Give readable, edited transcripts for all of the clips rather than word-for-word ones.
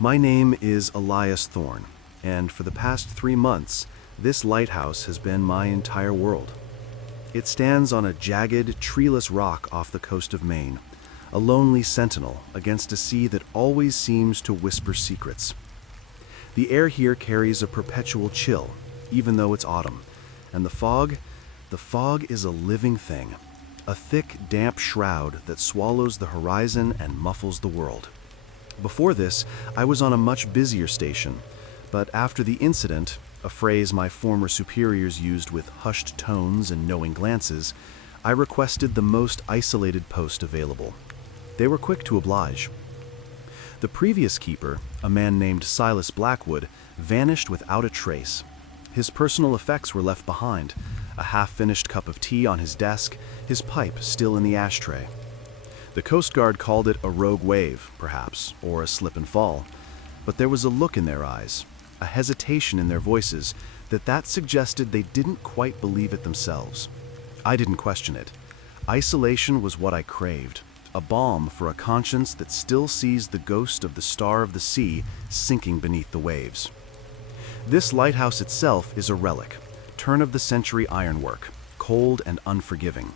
My name is Elias Thorne, and for the past 3 months, this lighthouse has been my entire world. It stands on a jagged, treeless rock off the coast of Maine, a lonely sentinel against a sea that always seems to whisper secrets. The air here carries a perpetual chill, even though it's autumn, and the fog is a living thing, a thick, damp shroud that swallows the horizon and muffles the world. Before this, I was on a much busier station, but after the incident, a phrase my former superiors used with hushed tones and knowing glances, I requested the most isolated post available. They were quick to oblige. The previous keeper, a man named Silas Blackwood, vanished without a trace. His personal effects were left behind, a half-finished cup of tea on his desk, his pipe still in the ashtray. The Coast Guard called it a rogue wave, perhaps, or a slip and fall, but there was a look in their eyes, a hesitation in their voices, that suggested they didn't quite believe it themselves. I didn't question it. Isolation was what I craved, a balm for a conscience that still sees the ghost of the star of the sea sinking beneath the waves. This lighthouse itself is a relic, turn-of-the-century ironwork, cold and unforgiving.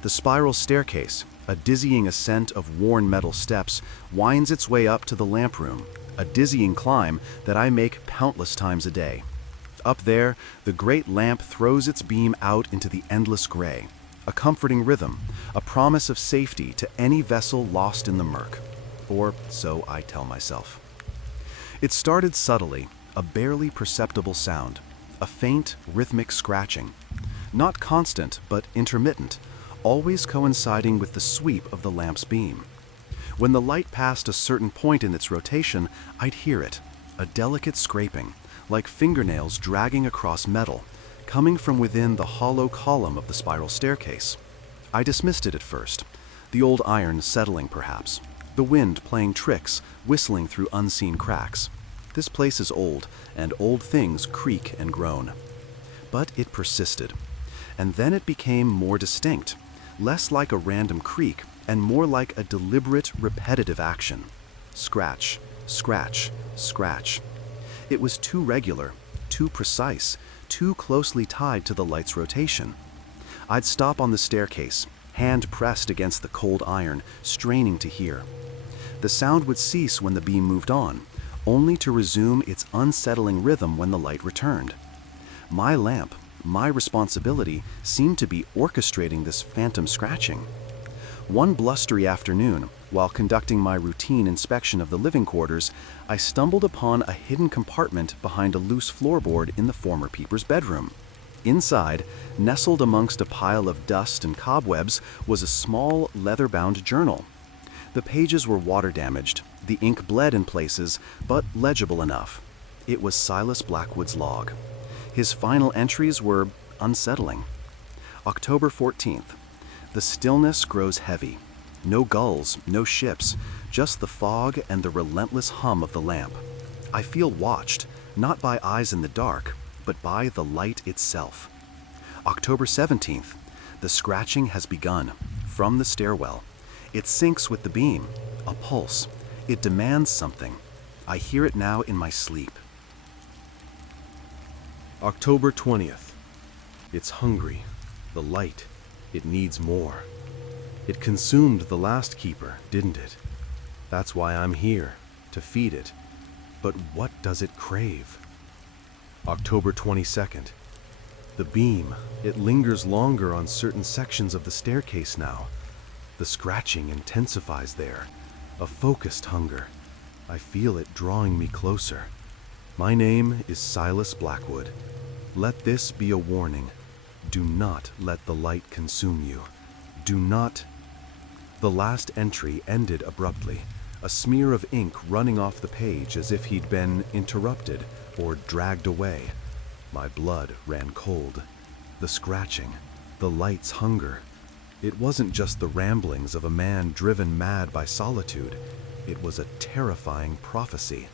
The spiral staircase, a dizzying ascent of worn metal steps, winds its way up to the lamp room, a dizzying climb that I make countless times a day. Up there, the great lamp throws its beam out into the endless gray, a comforting rhythm, a promise of safety to any vessel lost in the murk. Or so I tell myself. It started subtly, a barely perceptible sound, a faint, rhythmic scratching. Not constant, but intermittent, always coinciding with the sweep of the lamp's beam. When the light passed a certain point in its rotation, I'd hear it, a delicate scraping, like fingernails dragging across metal, coming from within the hollow column of the spiral staircase. I dismissed it at first, the old iron settling perhaps, the wind playing tricks, whistling through unseen cracks. This place is old, and old things creak and groan. But it persisted, and then it became more distinct, less like a random creak and more like a deliberate, repetitive action. Scratch, scratch, scratch. It was too regular, too precise, too closely tied to the light's rotation. I'd stop on the staircase, hand pressed against the cold iron, straining to hear. The sound would cease when the beam moved on, only to resume its unsettling rhythm when the light returned. My lamp, my responsibility, seemed to be orchestrating this phantom scratching. One blustery afternoon, while conducting my routine inspection of the living quarters, I stumbled upon a hidden compartment behind a loose floorboard in the former peeper's bedroom. Inside, nestled amongst a pile of dust and cobwebs, was a small, leather-bound journal. The pages were water-damaged, the ink bled in places, but legible enough. It was Silas Blackwood's log. His final entries were unsettling. October 14th. The stillness grows heavy. No gulls, no ships, just the fog and the relentless hum of the lamp. I feel watched, not by eyes in the dark, but by the light itself. October 17th. The scratching has begun, from the stairwell. It syncs with the beam, a pulse. It demands something. I hear it now in my sleep. October 20th. It's hungry. The light. It needs more. It consumed the last keeper, didn't it? That's why I'm here, to feed it. But what does it crave? October 22nd. The beam. It lingers longer on certain sections of the staircase now. The scratching intensifies there. A focused hunger. I feel it drawing me closer. My name is Silas Blackwood. Let this be a warning. Do not let the light consume you. Do not. The last entry ended abruptly, a smear of ink running off the page as if he'd been interrupted or dragged away. My blood ran cold. The scratching, the light's hunger. It wasn't just the ramblings of a man driven mad by solitude. It was a terrifying prophecy.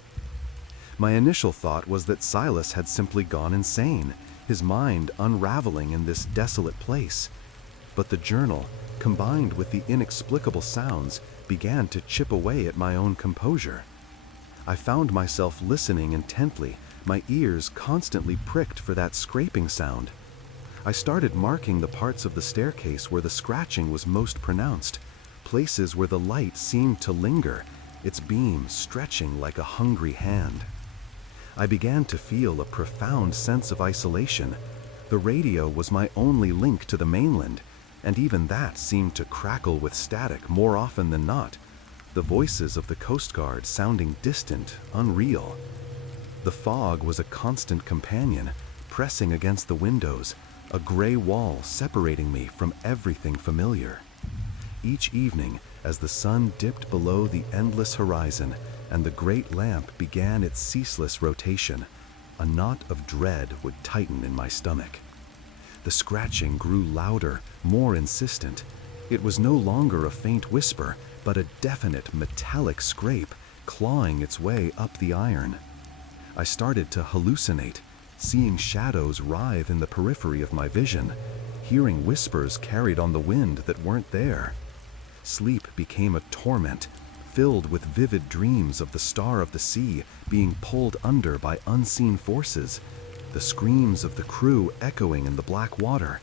My initial thought was that Silas had simply gone insane, his mind unraveling in this desolate place. But the journal, combined with the inexplicable sounds, began to chip away at my own composure. I found myself listening intently, my ears constantly pricked for that scraping sound. I started marking the parts of the staircase where the scratching was most pronounced, places where the light seemed to linger, its beam stretching like a hungry hand. I began to feel a profound sense of isolation. The radio was my only link to the mainland, and even that seemed to crackle with static more often than not, the voices of the Coast Guard sounding distant, unreal. The fog was a constant companion, pressing against the windows, a gray wall separating me from everything familiar. Each evening, as the sun dipped below the endless horizon and the great lamp began its ceaseless rotation, a knot of dread would tighten in my stomach. The scratching grew louder, more insistent. It was no longer a faint whisper, but a definite metallic scrape, clawing its way up the iron. I started to hallucinate, seeing shadows writhe in the periphery of my vision, hearing whispers carried on the wind that weren't there. Sleep became a torment, filled with vivid dreams of the Star of the Sea being pulled under by unseen forces, the screams of the crew echoing in the black water,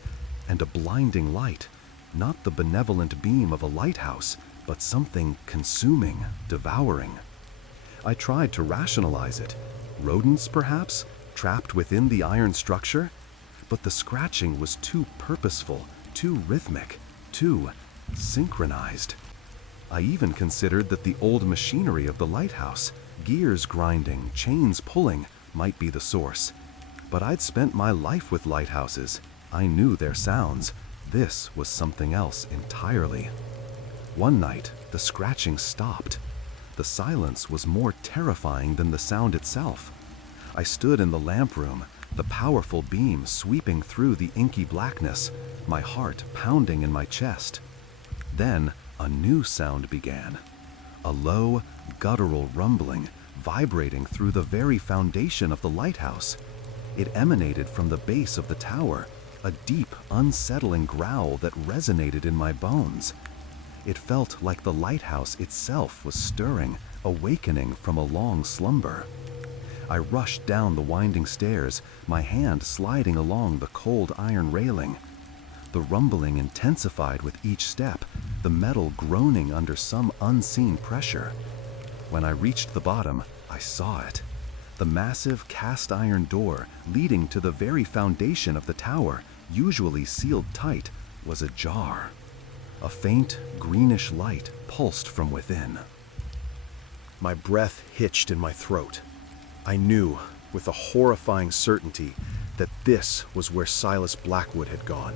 and a blinding light, not the benevolent beam of a lighthouse, but something consuming, devouring. I tried to rationalize it. Rodents, perhaps, trapped within the iron structure? But the scratching was too purposeful, too rhythmic, too synchronized. I even considered that the old machinery of the lighthouse, gears grinding, chains pulling, might be the source. But I'd spent my life with lighthouses. I knew their sounds. This was something else entirely. One night, the scratching stopped. The silence was more terrifying than the sound itself. I stood in the lamp room, the powerful beam sweeping through the inky blackness, my heart pounding in my chest. Then, a new sound began. A low, guttural rumbling, vibrating through the very foundation of the lighthouse. It emanated from the base of the tower, a deep, unsettling growl that resonated in my bones. It felt like the lighthouse itself was stirring, awakening from a long slumber. I rushed down the winding stairs, my hand sliding along the cold iron railing. The rumbling intensified with each step, the metal groaning under some unseen pressure. When I reached the bottom, I saw it. The massive cast iron door leading to the very foundation of the tower, usually sealed tight, was ajar. A faint, greenish light pulsed from within. My breath hitched in my throat. I knew, with a horrifying certainty, that this was where Silas Blackwood had gone.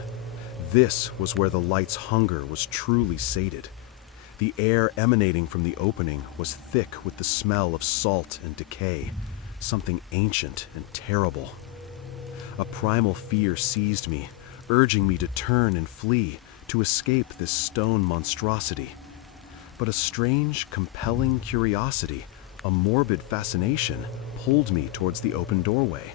This was where the light's hunger was truly sated. The air emanating from the opening was thick with the smell of salt and decay, something ancient and terrible. A primal fear seized me, urging me to turn and flee, to escape this stone monstrosity. But a strange, compelling curiosity, a morbid fascination, pulled me towards the open doorway.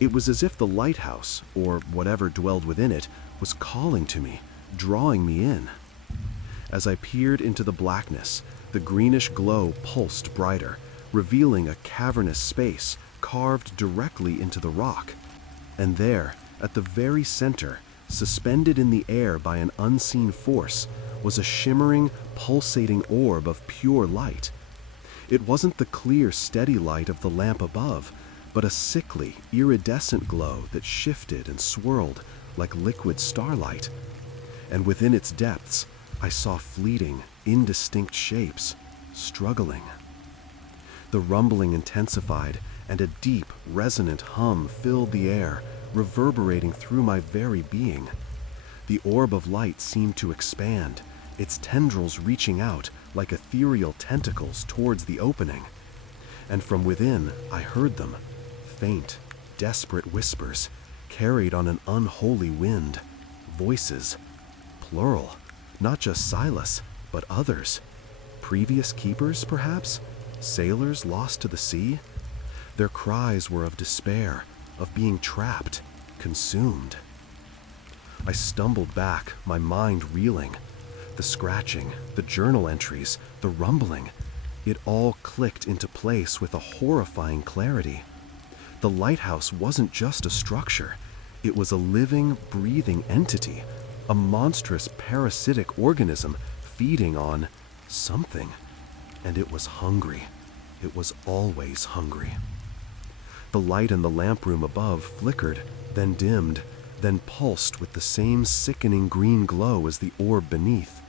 It was as if the lighthouse, or whatever dwelled within it, was calling to me, drawing me in. As I peered into the blackness, the greenish glow pulsed brighter, revealing a cavernous space carved directly into the rock. And there, at the very center, suspended in the air by an unseen force, was a shimmering, pulsating orb of pure light. It wasn't the clear, steady light of the lamp above, but a sickly, iridescent glow that shifted and swirled like liquid starlight. And within its depths, I saw fleeting, indistinct shapes, struggling. The rumbling intensified, and a deep, resonant hum filled the air, reverberating through my very being. The orb of light seemed to expand, its tendrils reaching out like ethereal tentacles towards the opening. And from within, I heard them, faint, desperate whispers, carried on an unholy wind, voices, plural, not just Silas, but others. Previous keepers, perhaps? Sailors lost to the sea? Their cries were of despair, of being trapped, consumed. I stumbled back, my mind reeling. The scratching, the journal entries, the rumbling. It all clicked into place with a horrifying clarity. The lighthouse wasn't just a structure. It was a living, breathing entity, a monstrous parasitic organism feeding on something. And it was hungry. It was always hungry. The light in the lamp room above flickered, then dimmed, then pulsed with the same sickening green glow as the orb beneath.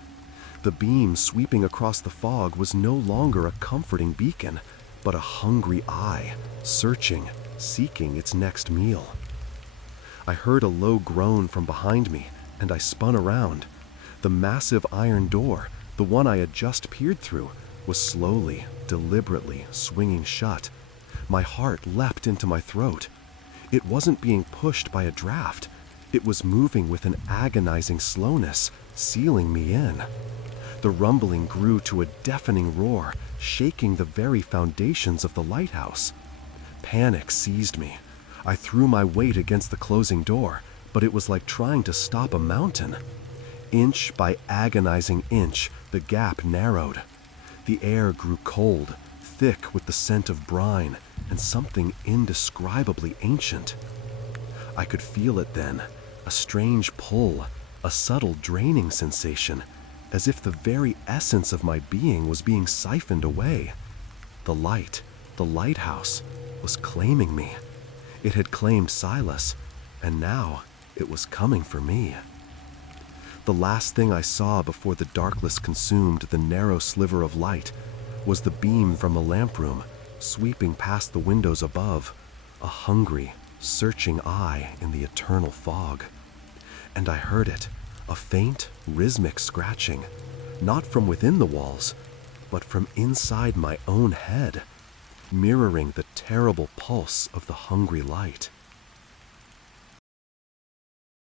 The beam sweeping across the fog was no longer a comforting beacon, but a hungry eye, searching, seeking its next meal. I heard a low groan from behind me, and I spun around. The massive iron door, the one I had just peered through, was slowly, deliberately swinging shut. My heart leapt into my throat. It wasn't being pushed by a draft. It was moving with an agonizing slowness, sealing me in. The rumbling grew to a deafening roar, shaking the very foundations of the lighthouse. Panic seized me. I threw my weight against the closing door, but it was like trying to stop a mountain. Inch by agonizing inch, the gap narrowed. The air grew cold, thick with the scent of brine and something indescribably ancient. I could feel it then, a strange pull, a subtle draining sensation, as if the very essence of my being was being siphoned away. The light, the lighthouse, was claiming me. It had claimed Silas, and now it was coming for me. The last thing I saw before the darkness consumed the narrow sliver of light was the beam from the lamp room, sweeping past the windows above, a hungry, searching eye in the eternal fog. And I heard it, a faint, rhythmic scratching, not from within the walls, but from inside my own head, mirroring the terrible pulse of the hungry light.